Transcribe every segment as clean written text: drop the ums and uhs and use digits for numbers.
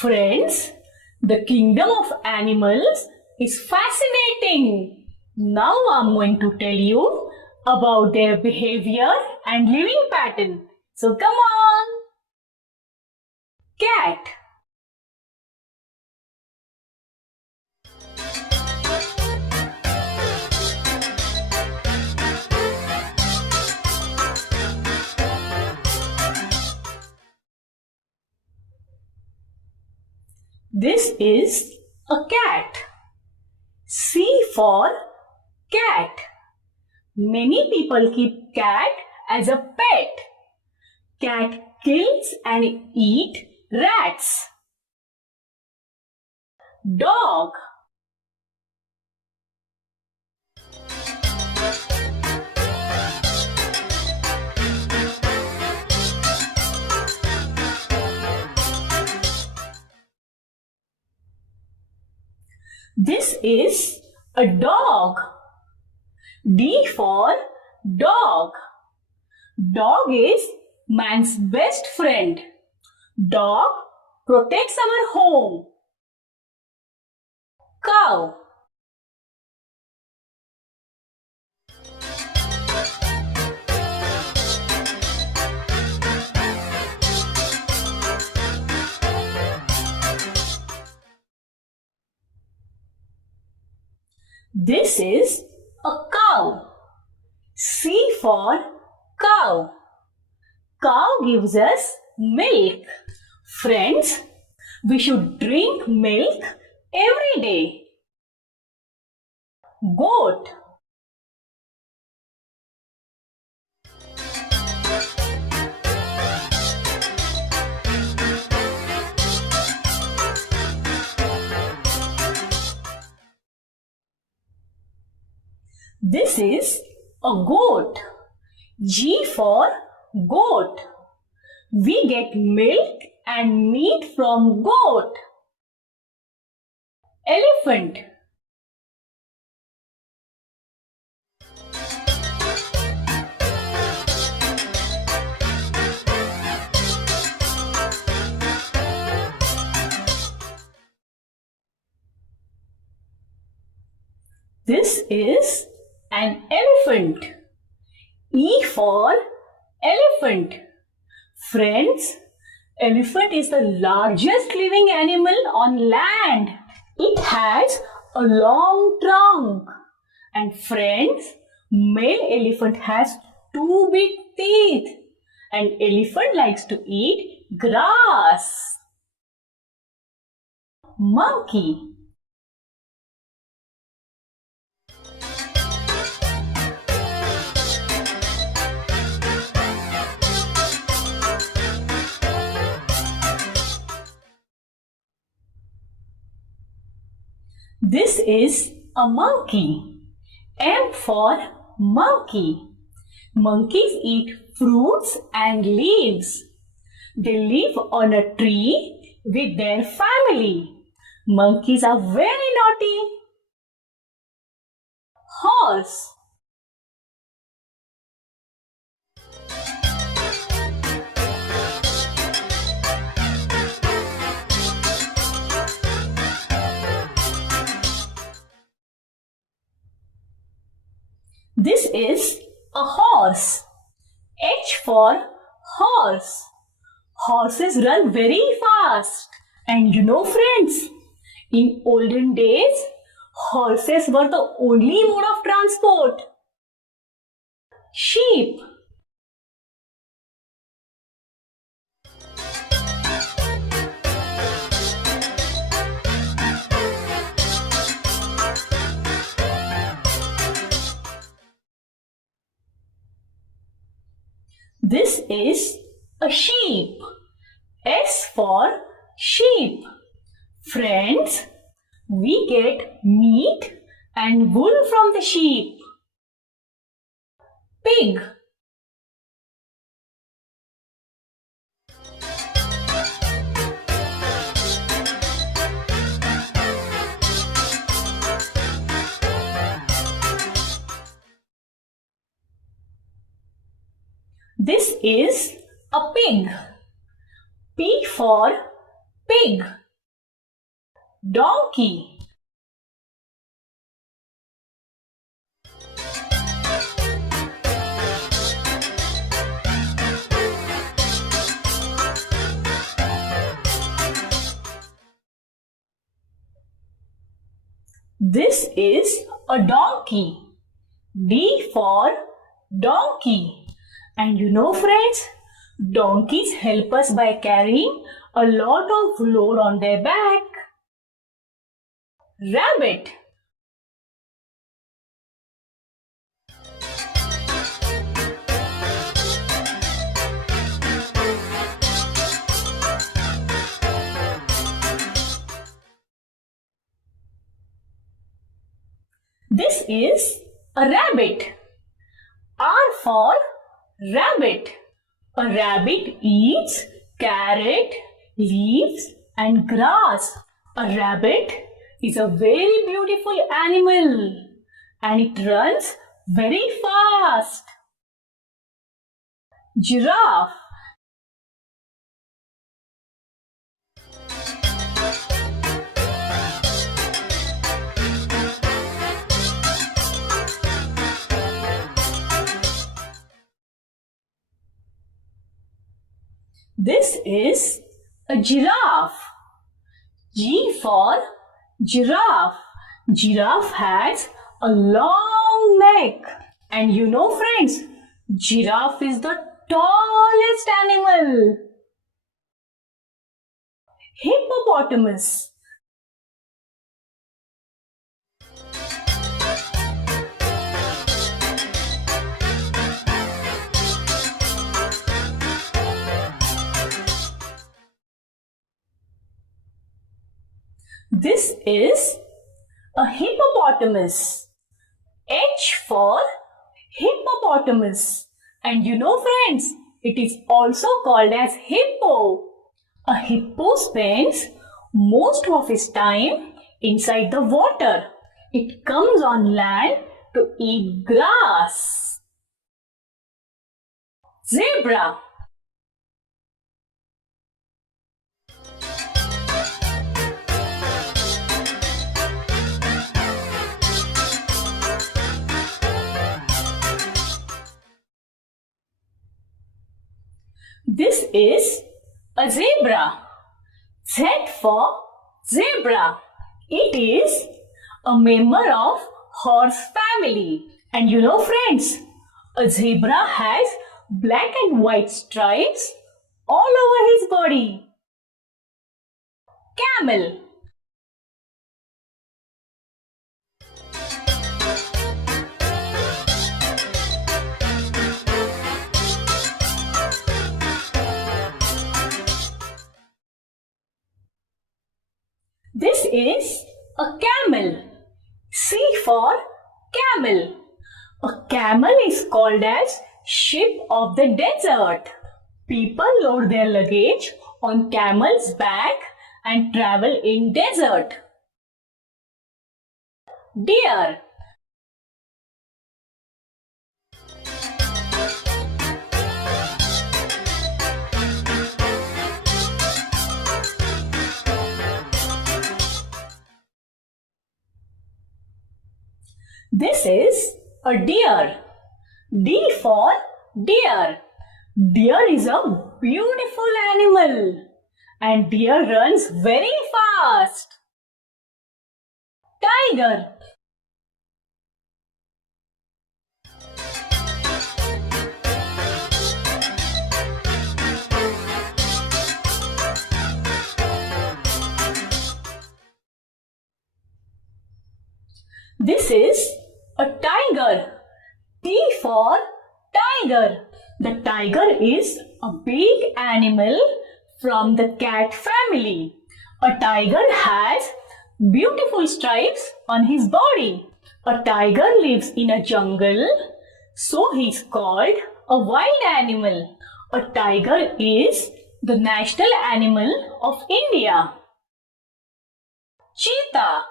Friends, the kingdom of animals is fascinating. Now I'm going to tell you about their behavior and living pattern. So come on. Cat. This is a cat. C for cat. Many people keep cat as a pet. Cat kills and eat rats. Dog. This is a dog. D for dog. Dog is man's best friend. Dog protects our home. Cow. This is a cow. C for cow. Cow gives us milk. Friends, we should drink milk every day. Goat. This is a goat. G for goat. We get milk and meat from goat. Elephant. This is an elephant. E for elephant. Friends, elephant is the largest living animal on land. It has a long trunk. And friends, male elephant has 2 big teeth. And elephant likes to eat grass. Monkey. This is a monkey. M for monkey. Monkeys eat fruits and leaves. They live on a tree with their family. Monkeys are very naughty. Horse. This is a horse. H for horse. Horses run very fast. And you know, friends, in olden days, horses were the only mode of transport. Sheep. This is a sheep. S for sheep. Friends, we get meat and wool from the sheep. Pig. This is a pig. P for pig. donkey. This is a donkey. D for donkey. And you know friends, donkeys help us by carrying a lot of load on their back. Rabbit. This is a rabbit. R for rabbit. A rabbit eats carrot, leaves and grass. A rabbit is a very beautiful animal and it runs very fast. Giraffe. This is a giraffe. G for giraffe. Giraffe has a long neck. And you know friends, giraffe is the tallest animal. Hippopotamus. This is a hippopotamus. H for hippopotamus. And you know friends, it is also called as hippo. A hippo spends most of its time inside the water. It comes on land to eat grass. Zebra. This is a zebra. Z for zebra. It is a member of horse family. And you know friends, a zebra has black and white stripes all over his body. Camel. This is a camel. C for camel. A camel is called as ship of the desert. People load their luggage on camel's back and travel in desert. Deer. This is a deer. D for deer. Deer is a beautiful animal and deer runs very fast. Tiger. This is a tiger. T for tiger. The tiger is a big animal from the cat family. A tiger has beautiful stripes on his body. A tiger lives in a jungle, so he is called a wild animal. A tiger is the national animal of India. Cheetah.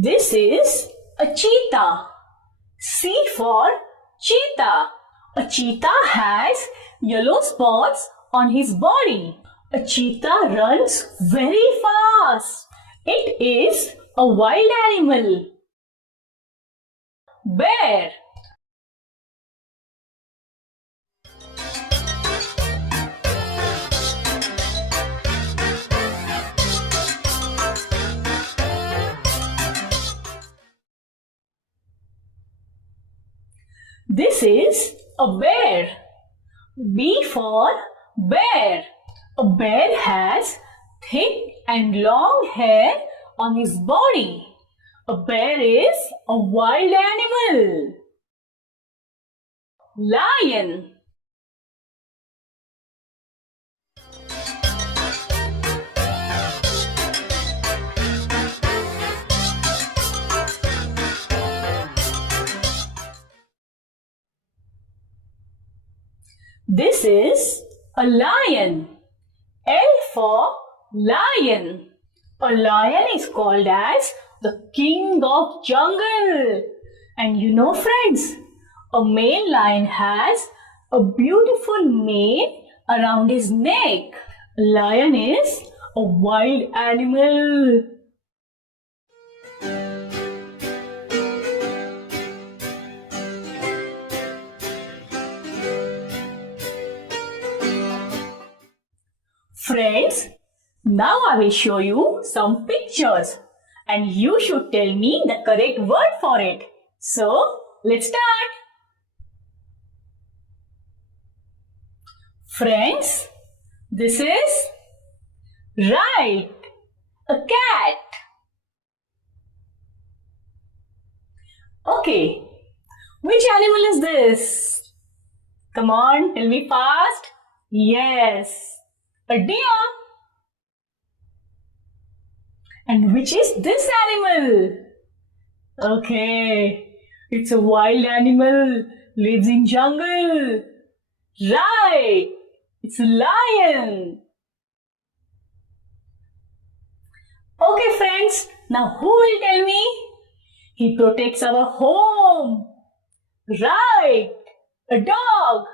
This is a cheetah. C for cheetah. A cheetah has yellow spots on his body. A cheetah runs very fast. It is a wild animal. Bear. This is a bear. B for bear. A bear has thick and long hair on his body. A bear is a wild animal. Lion. This is a lion. L for lion. A lion is called as the king of jungle. And you know, friends, a male lion has a beautiful mane around his neck. A lion is a wild animal. Friends, now I will show you some pictures and you should tell me the correct word for it. So, let's start. Friends, this is right, a cat. Okay, which animal is this? Come on, tell me fast. Yes, a deer. And which is this animal? Okay, it's a wild animal, lives in jungle. Right, it's a lion. Okay friends, now who will tell me? He protects our home. Right, a dog.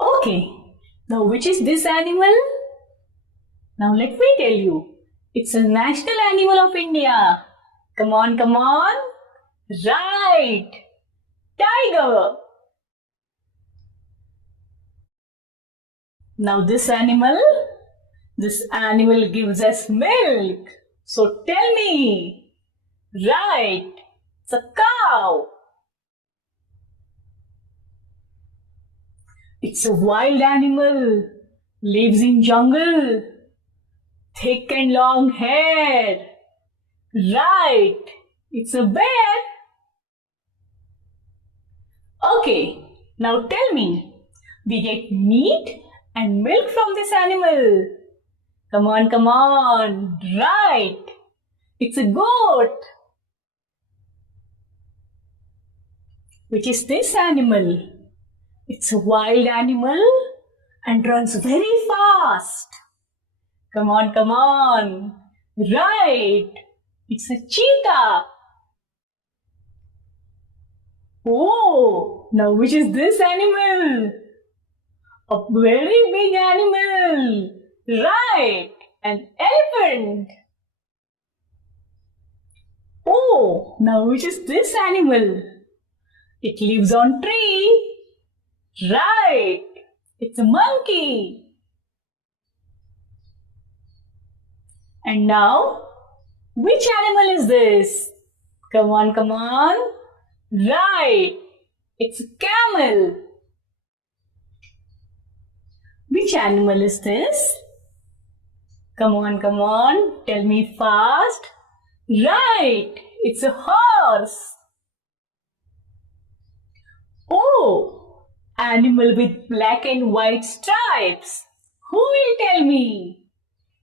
Okay, now which is this animal? Now let me tell you. It's a national animal of India. Come on, come on. Right, tiger. Now this animal gives us milk. So tell me. Right, it's a cow. It's a wild animal, lives in jungle, thick and long hair. Right, it's a bear. Okay, now tell me, we get meat and milk from this animal. Come on, come on. Right, it's a goat. Which is this animal? It's a wild animal and runs very fast. Come on, come on. Right, it's a cheetah. Oh, now which is this animal? A very big animal. Right, an elephant. Oh, now which is this animal? It lives on tree. Right, it's a monkey. And now, which animal is this? Come on, come on. Right, it's a camel. Which animal is this? Come on, come on. Tell me fast. Right, it's a horse. Oh, animal with black and white stripes. Who will tell me?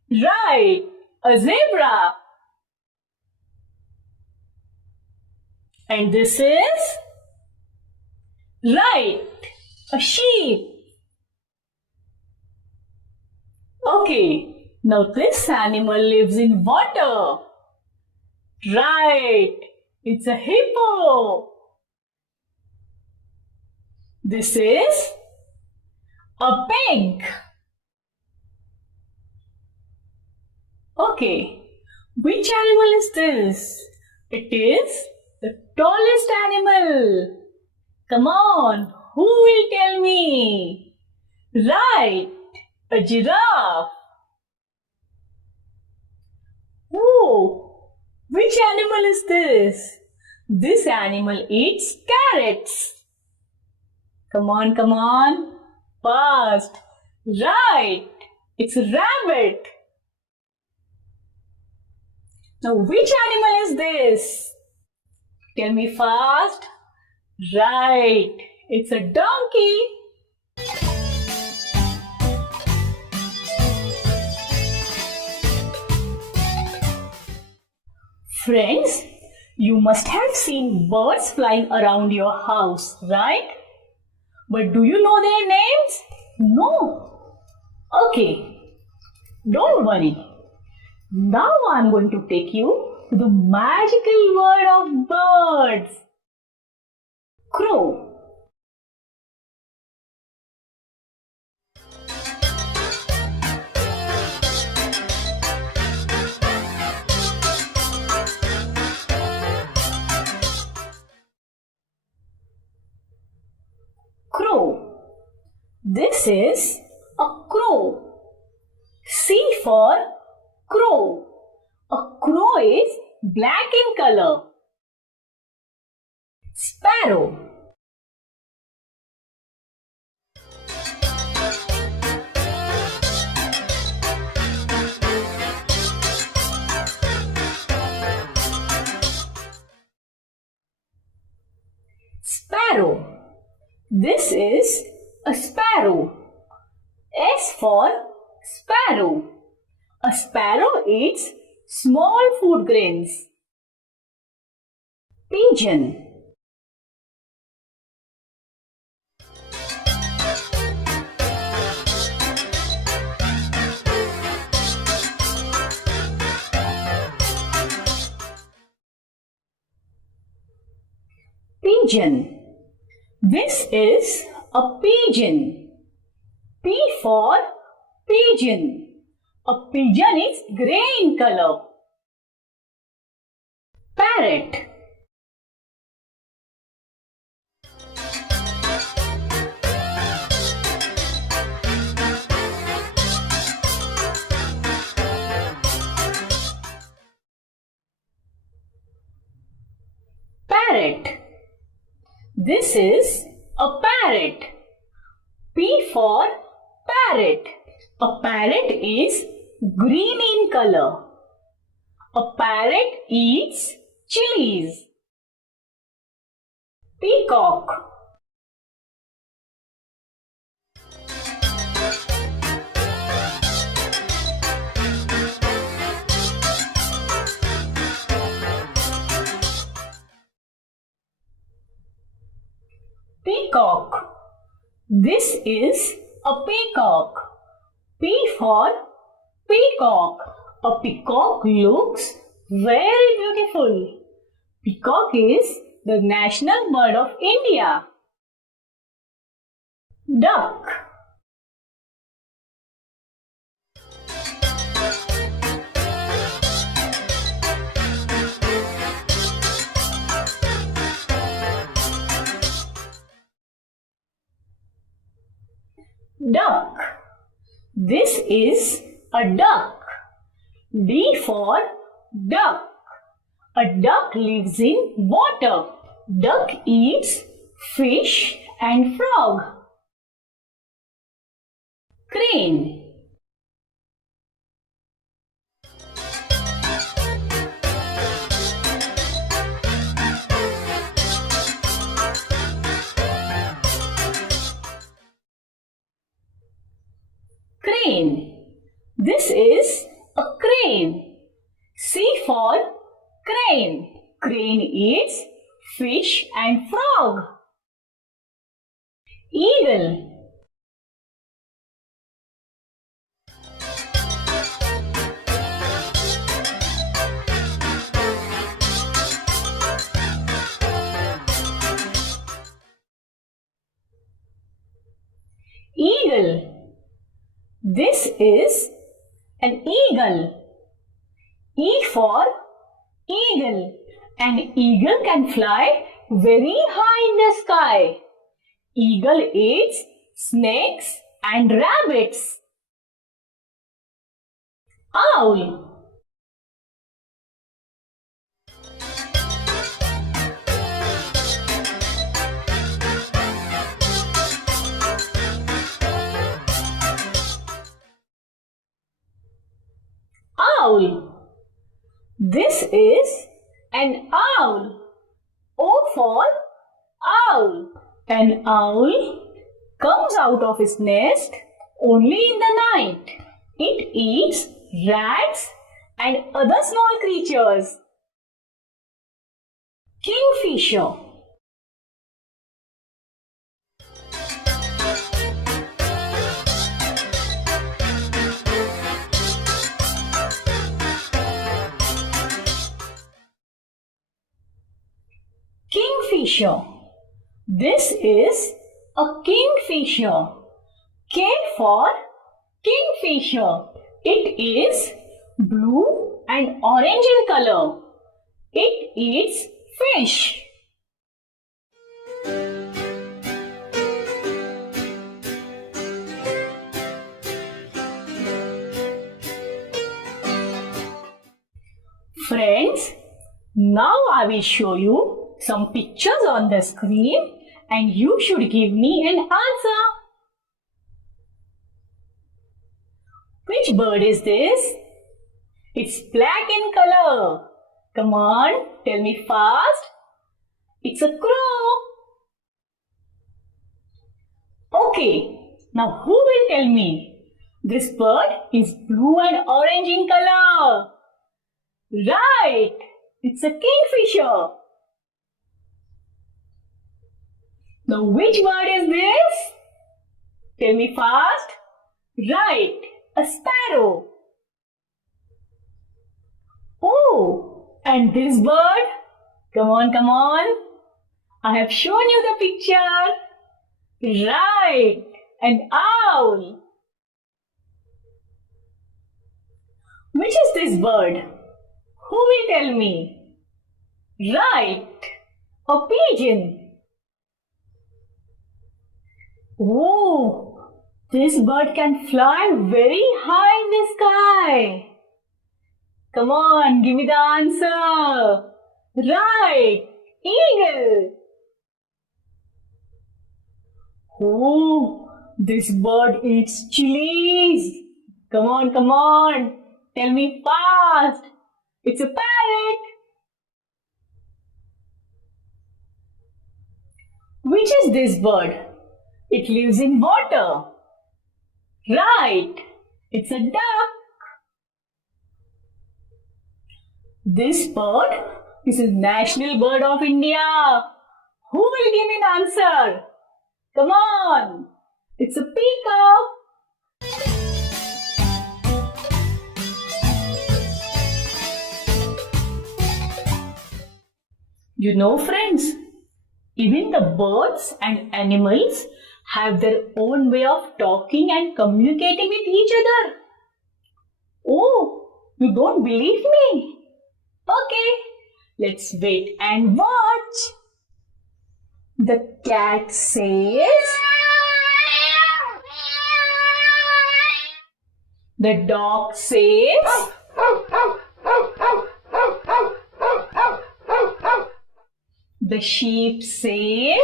Right, a zebra. And this is? Right, a sheep. Okay, Now this animal lives in water. Right, it's a hippo. This is a pig. Okay, which animal is this? It is the tallest animal. Come on, who will tell me? Right, a giraffe. Oh, which animal is this? This animal eats carrots. Come on, come on. Fast. Right, it's a rabbit. Now, which animal is this? Tell me fast. Right, it's a donkey. Friends, you must have seen birds flying around your house, right? But do you know their names? No. Okay, don't worry. Now I'm going to take you to the magical world of birds. Crow. Crow. This is a crow. C for crow. A crow is black in color. Sparrow. Sparrow. This is a sparrow. S for sparrow. A sparrow eats small food grains. Pigeon. Pigeon. This is a pigeon. P for pigeon. A pigeon is grey in color. Parrot. Parrot. This is a parrot. P for parrot. A parrot is green in color. A parrot eats chilies. Peacock. Peacock. This is a peacock. P for peacock. A peacock looks very beautiful. Peacock is the national bird of India. Duck. Duck. This is a duck. D for duck. A duck lives in water. Duck eats fish and frog. Crane. Crane. This is a crane. C for crane. Crane eats fish and frog. Eagle. Eagle. This is an eagle. E for eagle. An eagle can fly very high in the sky. Eagle eats snakes and rabbits. Owl. Owl. This is an owl. O for owl. An owl comes out of its nest only in the night. It eats rats and other small creatures. Kingfisher. Kingfisher. This is a kingfisher. K for kingfisher. It is blue and orange in color. It eats fish. Friends, now I will show you some pictures on the screen and you should give me an answer. Which bird is this? It's black in color. Come on, tell me fast. It's a crow. Okay, now who will tell me? This bird is blue and orange in color. Right, it's a kingfisher. Now which bird is this? Tell me fast. Right, a sparrow. Oh, and this bird? Come on, come on. I have shown you the picture. Right, an owl. Which is this bird? Who will tell me? Right, a pigeon. Oh, this bird can fly very high in the sky. Come on, give me the answer. Right, eagle. Oh, this bird eats chilies. Come on, come on. Tell me fast. It's a parrot. Which is this bird? It lives in water. Right, it's a duck. This bird is a national bird of India. Who will give me an answer? Come on, it's a peacock. You know, friends, even the birds and animals have their own way of talking and communicating with each other. Oh, you don't believe me? Okay, let's wait and watch. The cat says, the dog says, the sheep says,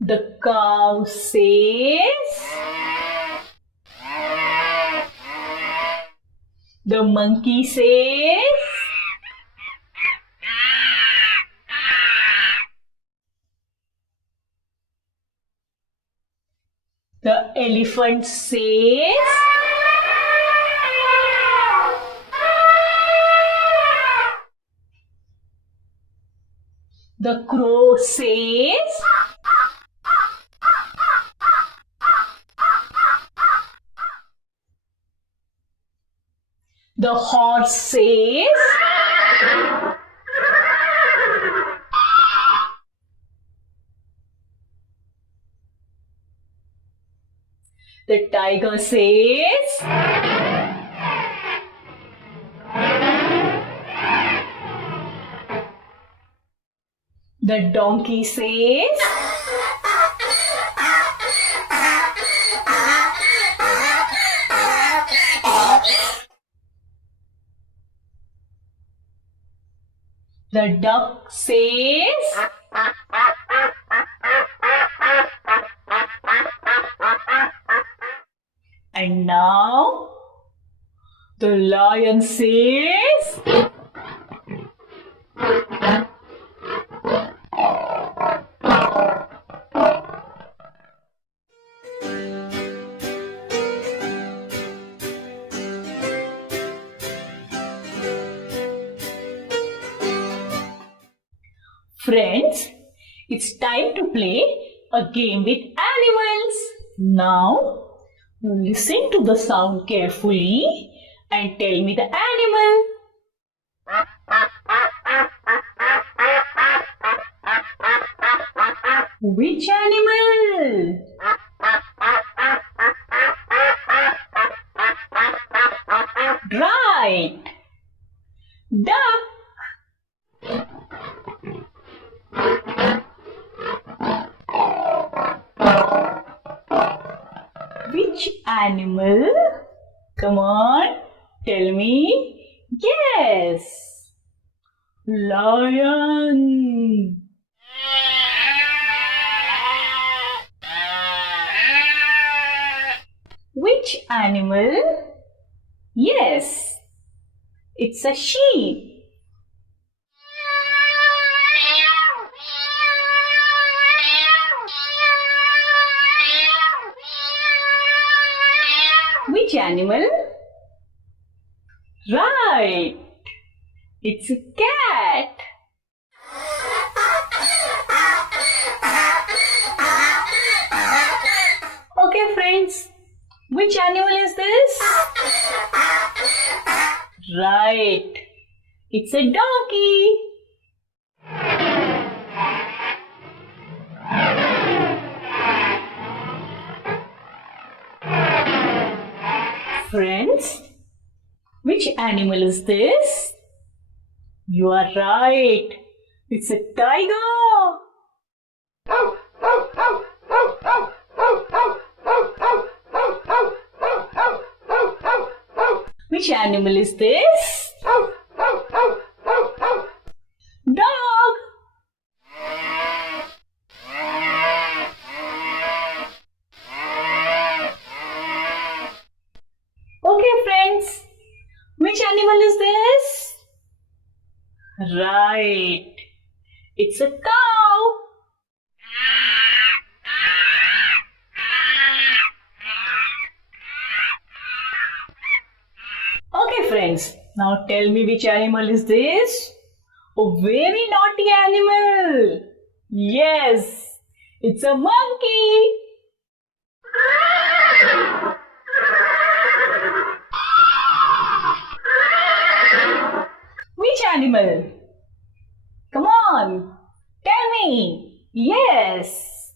the cow says, the monkey says, the elephant says, the crow says, the horse says, The tiger says. The donkey says. The duck says. And now the lion says. Friends, it's time to play a game with animals. Now, you listen to the sound carefully and tell me the animal. Which animal? Right. Duck. Which animal? Come on, tell me. Yes. Lion. Which animal? Yes, it's a sheep. Which animal? Right, it's a cat. Okay, friends, which animal is this? Right, it's a donkey. Friends, which animal is this? You are right, it's a tiger. Which animal is this? Dog. Okay, friends, which animal is this? Right, it's a cow. Okay, friends, now tell me which animal is this? A very naughty animal. Yes, it's a monkey. Which animal? Come on, tell me. Yes,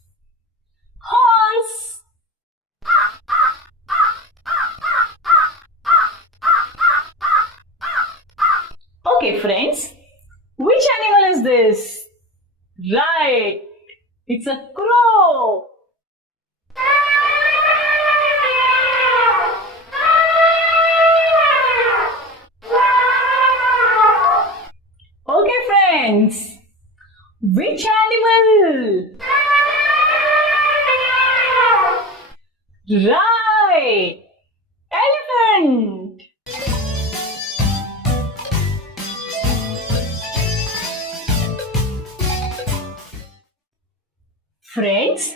horse. Okay, friends, which animal is this? Right, it's a crow. Okay, friends, which animal? Right, elephant. Friends,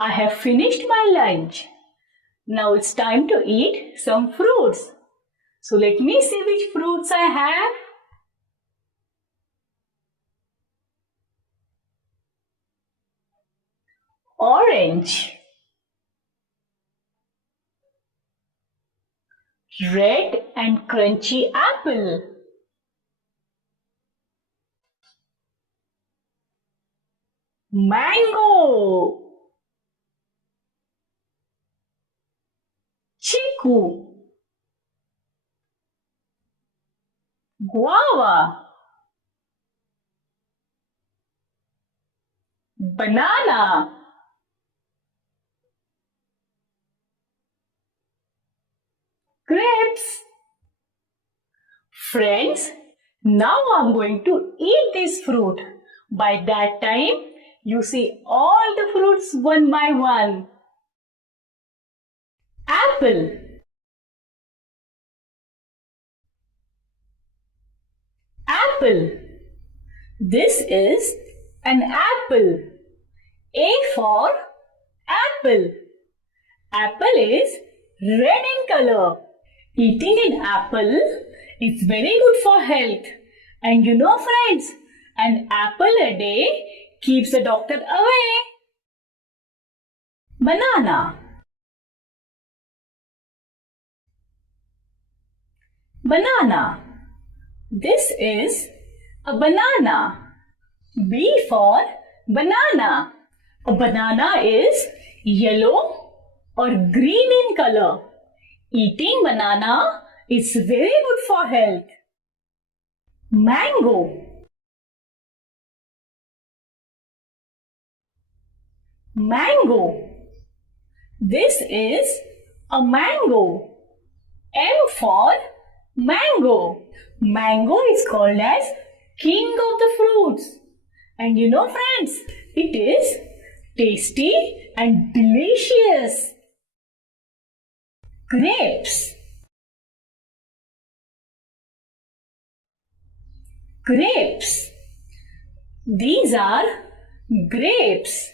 I have finished my lunch. Now it's time to eat some fruits. So let me see which fruits I have. Orange, red and crunchy apple, mango, chiku, guava, banana, grapes. Friends, now I'm going to eat this fruit. By that time, you see all the fruits one by one. Apple, apple. This is an apple. A for apple. Apple is red in color. Eating an apple is very good for health. And you know friends, an apple a day keeps the doctor away. Banana. Banana. This is a banana. B for banana. A banana is yellow or green in color. Eating banana is very good for health. Mango. Mango. This is a mango. M for mango. Mango is called as king of the fruits. And you know friends, it is tasty and delicious. Grapes. Grapes. These are grapes.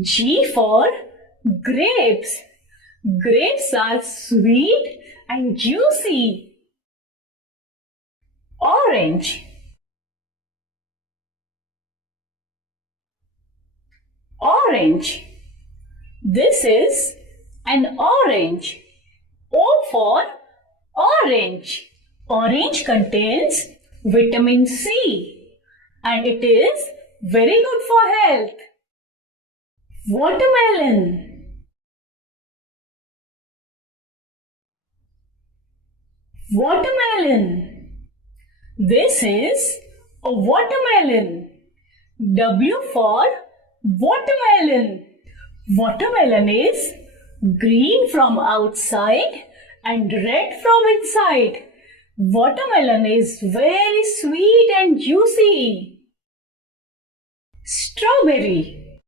G for grapes. Grapes are sweet and juicy. Orange. Orange. This is an orange. O for orange. Orange contains vitamin C and it is very good for health. Watermelon. Watermelon. This is a watermelon. W for watermelon. Watermelon is green from outside and red from inside. Watermelon is very sweet and juicy. Strawberry.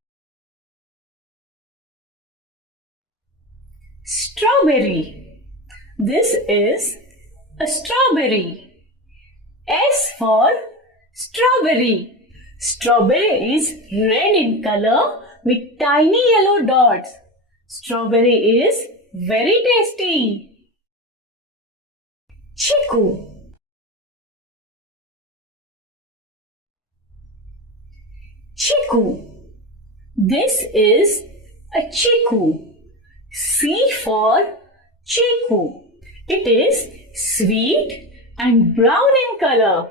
Strawberry. This is a strawberry. S for strawberry. Strawberry is red in color with tiny yellow dots. Strawberry is very tasty. Chiku. Chiku. This is a chiku. C for chiku. It is sweet and brown in color.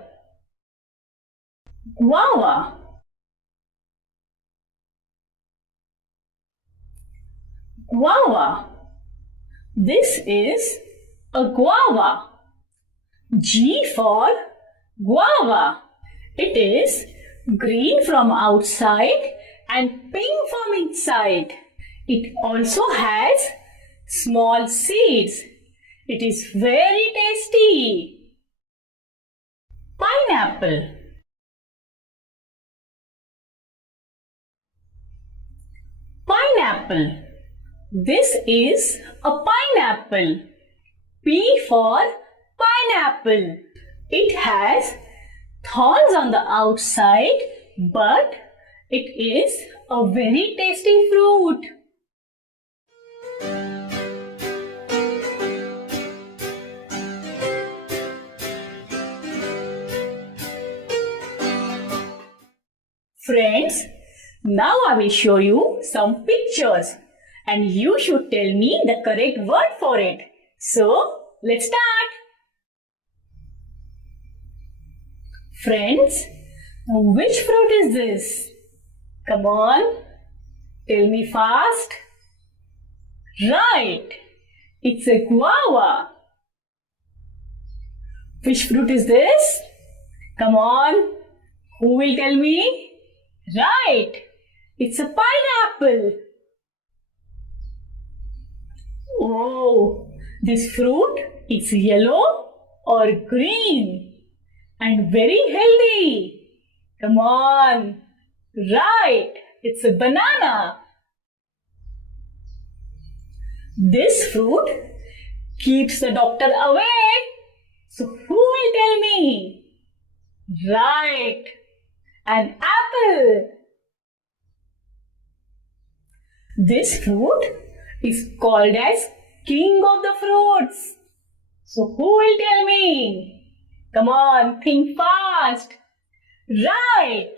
Guava. Guava. This is a guava. G for guava. It is green from outside and pink from inside. It also has small seeds. It is very tasty. Pineapple. Pineapple. This is a pineapple. P for pineapple. It has thorns on the outside, but it is a very tasty fruit. Friends, now I will show you some pictures and you should tell me the correct word for it. So, let's start. Friends, which fruit is this? Come on, tell me fast. Right, It's a guava. Which fruit is this? Come on. Who will tell me? Right. It's a pineapple. Oh, this fruit is yellow or green and very healthy. Come on. Right. It's a banana. This fruit keeps the doctor away. So who will tell me? Right. An apple. This fruit is called as king of the fruits. So who will tell me? Come on, think fast. Right.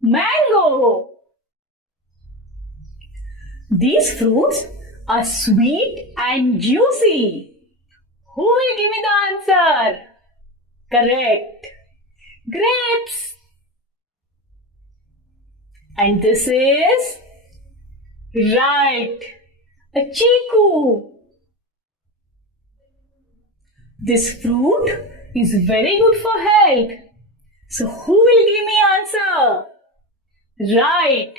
Mango. These fruits are sweet and juicy. Who will give me the answer? Correct. Grapes. And this is right. A chiku. This fruit is very good for health. So who will give me answer? Right.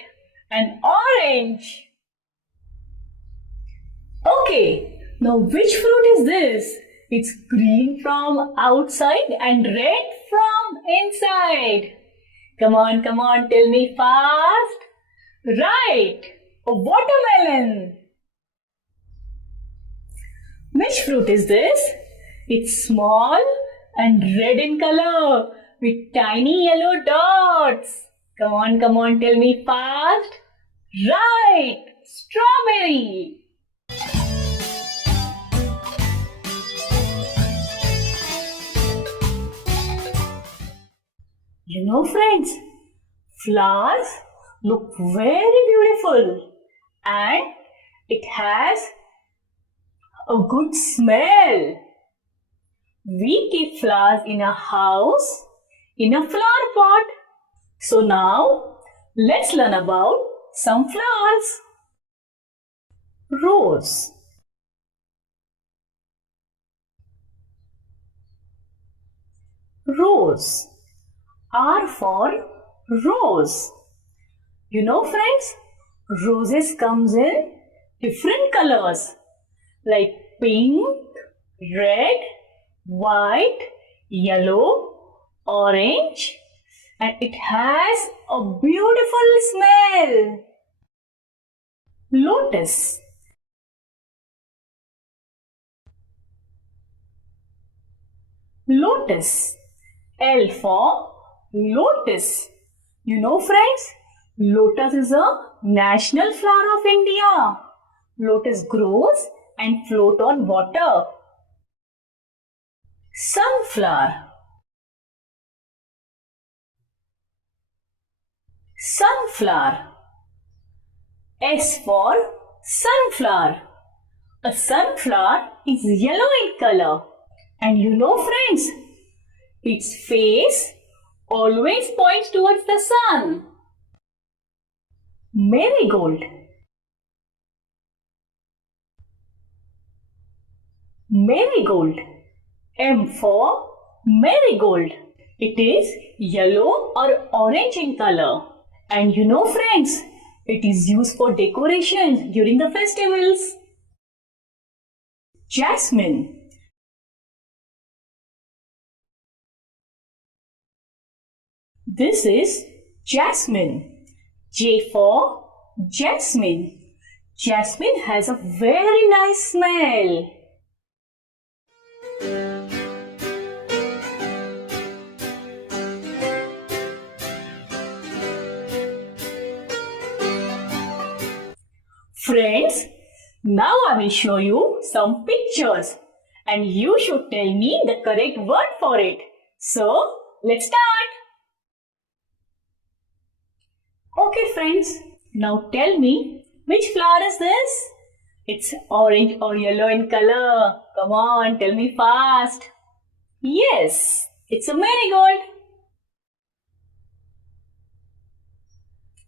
An orange. Okay. Now which fruit is this? It's green from outside and red from inside. Come on, tell me fast. Right, a watermelon. Which fruit is this? It's small and red in color with tiny yellow dots. Come on, tell me fast. Right, strawberry. You know, friends, flowers look very beautiful and it has a good smell. We keep flowers in a house, in a flower pot. So now, let's learn about some flowers. Rose. Rose. R for rose. You know, friends, roses comes in different colors like pink, red, white, yellow, orange, and it has a beautiful smell. Lotus. Lotus. L for lotus. You know, friends, lotus is a national flower of India. Lotus grows and float on water. Sunflower. Sunflower. S for sunflower. A sunflower is yellow in color. And you know, friends, its face always points towards the sun. Marigold. Marigold. M for marigold. It is yellow or orange in color. And you know, friends, it is used for decoration during the festivals. Jasmine. This is jasmine. J for jasmine. Jasmine has a very nice smell. Friends, now I will show you some pictures and you should tell me the correct word for it. So, let's start. Okay friends, now tell me which flower is this? It's orange or yellow in color. Come on, tell me fast. Yes, it's a marigold.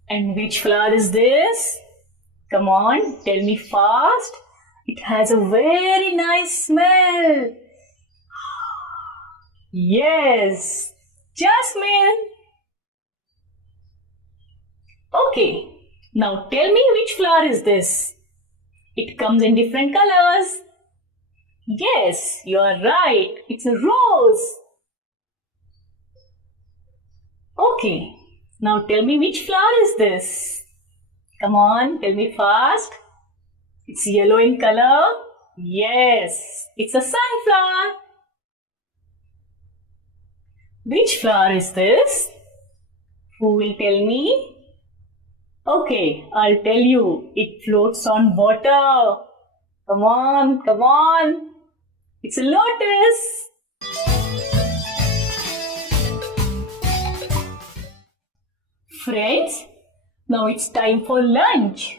And which flower is this? Come on, tell me fast. It has a very nice smell. Yes, jasmine. Okay, now tell me which flower is this? It comes in different colors. Yes, you are right. It's a rose. Okay, now tell me which flower is this? Come on, tell me fast. It's yellow in color. Yes, it's a sunflower. Which flower is this? Who will tell me? Okay, I'll tell you. It floats on water. Come on, come on. It's a lotus. Friends, now it's time for lunch.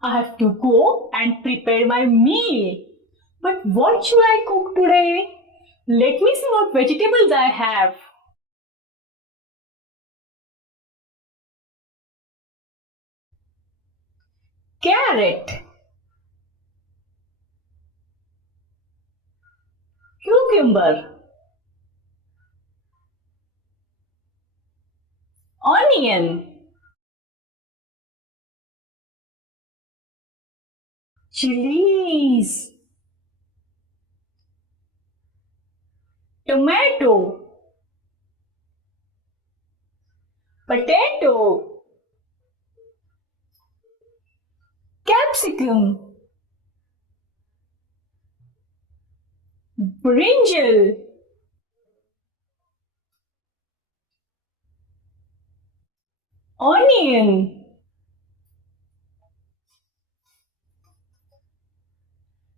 I have to go and prepare my meal. But what should I cook today? Let me see what vegetables I have. Carrot, cucumber, onion, chilies, tomato, potato, capsicum, brinjal, onion,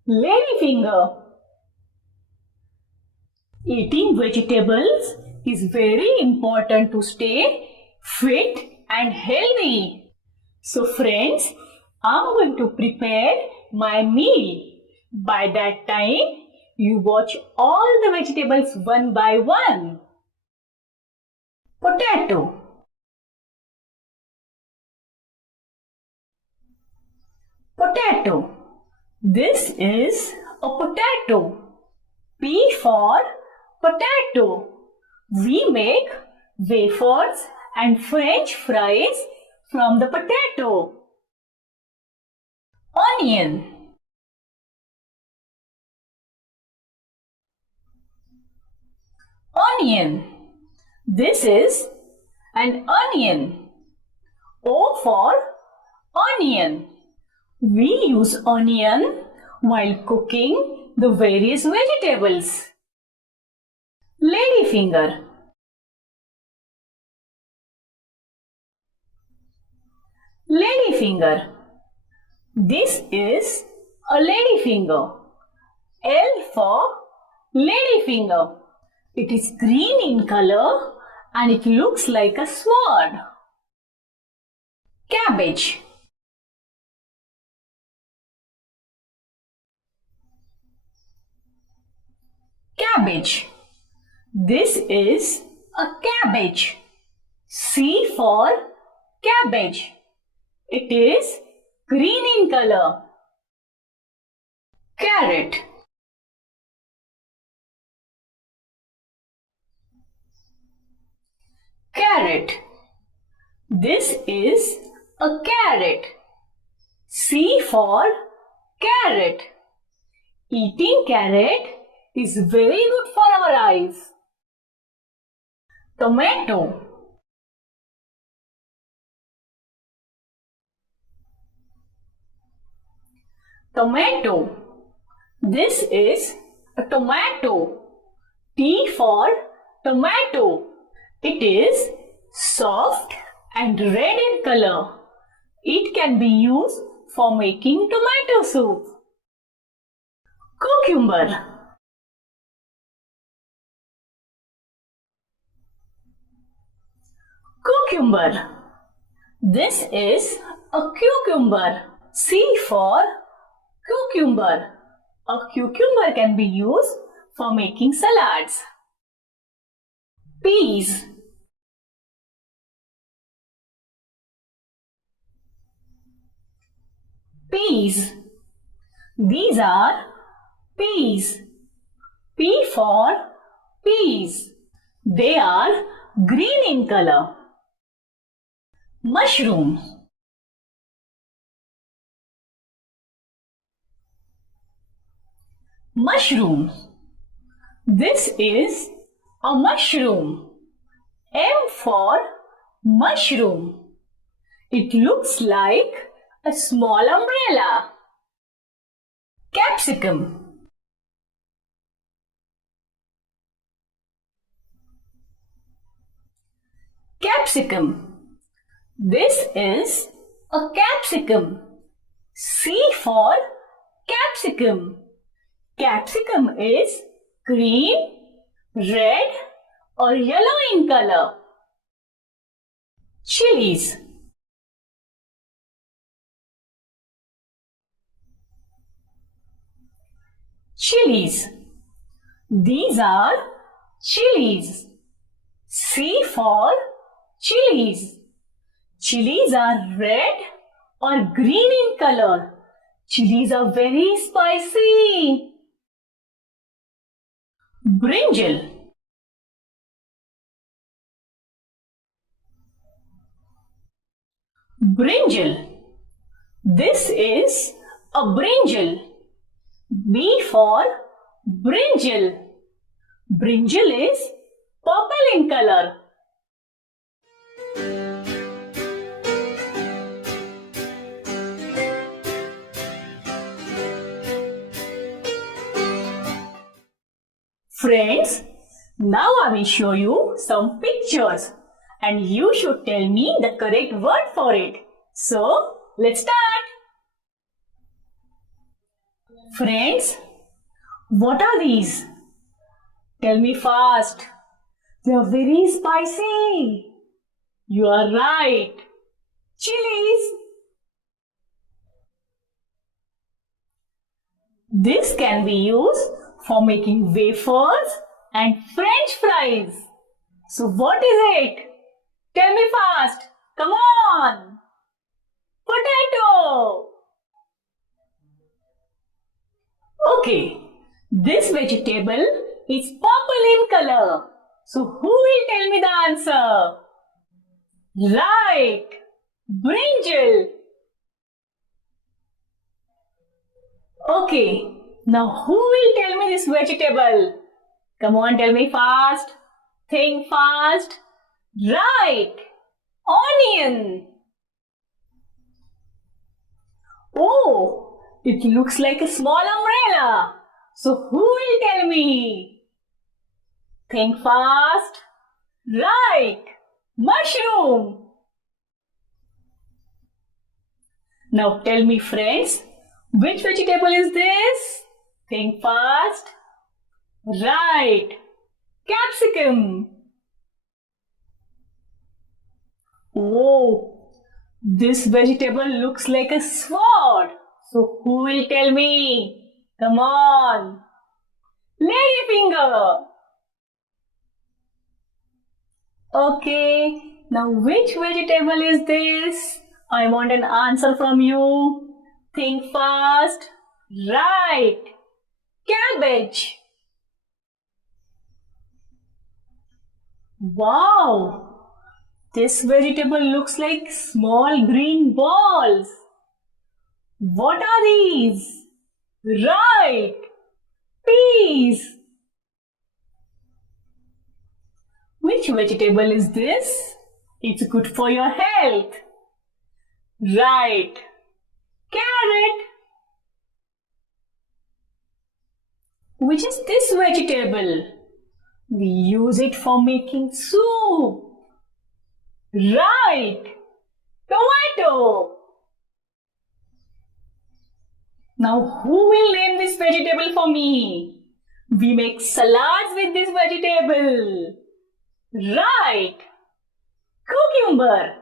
ladyfinger. Eating vegetables is very important to stay fit and healthy. So friends, I'm going to prepare my meal. By that time, you watch all the vegetables one by one. Potato, potato. This is a potato. P for potato. We make wafers and French fries from the potato. Onion, onion. This is an onion. O for onion. We use onion while cooking the various vegetables. Ladyfinger, ladyfinger. This is a ladyfinger. L for ladyfinger. It is green in color and it looks like a sword. Cabbage, cabbage. This is a cabbage. C for cabbage. It is green in color. Carrot, carrot. This is a carrot. C for carrot. Eating carrot is very good for our eyes. Tomato, tomato. This is a tomato. T for tomato. It is soft and red in color. It can be used for making tomato soup. Cucumber, cucumber. This is a cucumber. C for cucumber. A cucumber can be used for making salads. Peas, peas. These are peas. P for peas. They are green in color. Mushrooms. Mushrooms. This is a mushroom. M for mushroom. It looks like a small umbrella. Capsicum. Capsicum. This is a capsicum. C for capsicum. Capsicum is green, red or yellow in color. Chilies. Chilies. These are chilies. C for chilies. Chilies are red or green in color. Chilies are very spicy. Brinjal. Brinjal. This is a brinjal. B for brinjal. Brinjal is purple in color. Friends, now I will show you some pictures and you should tell me the correct word for it. So, let's start. Friends, what are these? Tell me fast. They are very spicy. You are right. Chilies. This can be used for making wafers and French fries. So what is it? Tell me fast. Come on. Potato. Okay. This vegetable is purple in color. So who will tell me the answer? Right. Brinjal. Okay. Now who will tell me this vegetable? Come on, tell me fast. Think fast. Right. Onion. Oh, it looks like a small umbrella. So who will tell me? Think fast. Right. Mushroom. Now tell me friends, which vegetable is this? Think fast. Right. Capsicum. Oh, this vegetable looks like a sword. So who will tell me? Come on. Ladyfinger. Okay, now which vegetable is this? I want an answer from you. Think fast. Right. Cabbage. Wow. This vegetable looks like small green balls. What are these? Right. Peas. Which vegetable is this? It's good for your health. Right. Carrot. Which is this vegetable? We use it for making soup. Right. Tomato. Now who will name this vegetable for me? We make salads with this vegetable. Right. Cucumber.